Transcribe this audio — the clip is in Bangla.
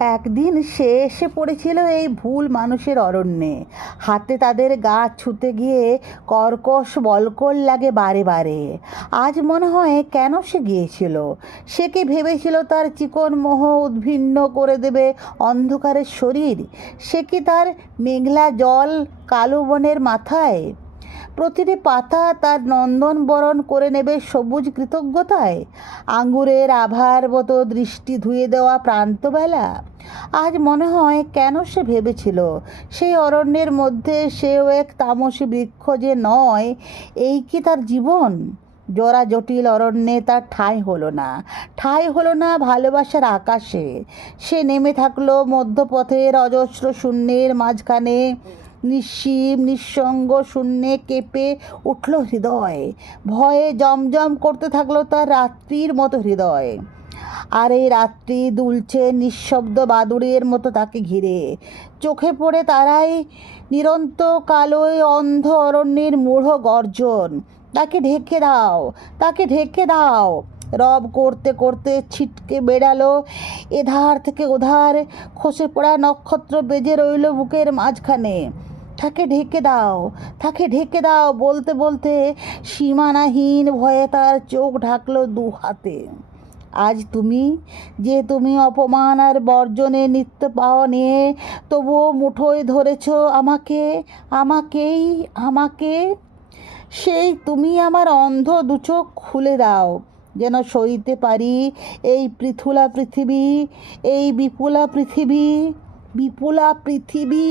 একদিন সে এসে পড়েছিল এই ভুল মানুষের অরণ্যে। হাতে তাদের গা ছুঁতে গিয়ে কর্কশ বলকল লাগে বারে বারে। আজ মনে হয় কেন সে গিয়েছিল। সে কি ভেবেছিল তার চিকন মোহ উদ্ভিন্ন করে দেবে অন্ধকারের শরীর? সে কি তার মেঘলা জল কালো বনের মাথায় প্রতিটি পাতা তার নন্দনবরণ করে নেবে সবুজ কৃতজ্ঞতায়? আঙুরের আভার মতো দৃষ্টি ধুয়ে দেওয়া প্রান্তবেলা। আজ মনে হয় কেন সে ভেবেছিল সেই অরণ্যের মধ্যে সেও এক তামসী বৃক্ষ যে নয়। এই কি তার জীবন? জরা জটিল অরণ্যে তার ঠাঁই হলো না, ঠাঁই হলো না ভালোবাসার আকাশে। সে নেমে থাকলো মধ্যপথের অজস্র শূন্যের মাঝখানে। নিঃসীম নিঃসঙ্গ শূন্যে কেঁপে উঠল হৃদয়। ভয়ে জমজম করতে থাকলো তার রাত্রির মতো হৃদয়। আর এই রাত্রি দুলছে নিঃশব্দ বাদুড়ের মতো তাকে ঘিরে। চোখে পড়ে তারাই নিরন্ত কালোয় অন্ধ অরণ্যের মূঢ় গর্জন। তাকে ঢেকে দাও, তাকে ঢেকে দাও। রব করতে করতে ছিটকে বেড়ালো এধার থেকে ওধার। খসে পড়া নক্ষত্র বেজে রইল বুকের মাঝখানে। তাকে ঢেকে দাও, তাকে ঢেকে দাও বলতে বলতে সীমানাহীন ভয়ে তার চোখ ঢাকলো দু হাতে। আজ তুমি অপমান আর বর্জনে নিত্য পাওয়া নিয়ে তবুও মুঠোয় ধরেছ আমাকে, আমাকেই, আমাকে। সেই তুমি আমার অন্ধ দুচোখ খুলে দাও, যেন সইতে পারি এই পৃথুলা পৃথিবী, এই বিপুলা পৃথিবী, বিপুলা পৃথিবী।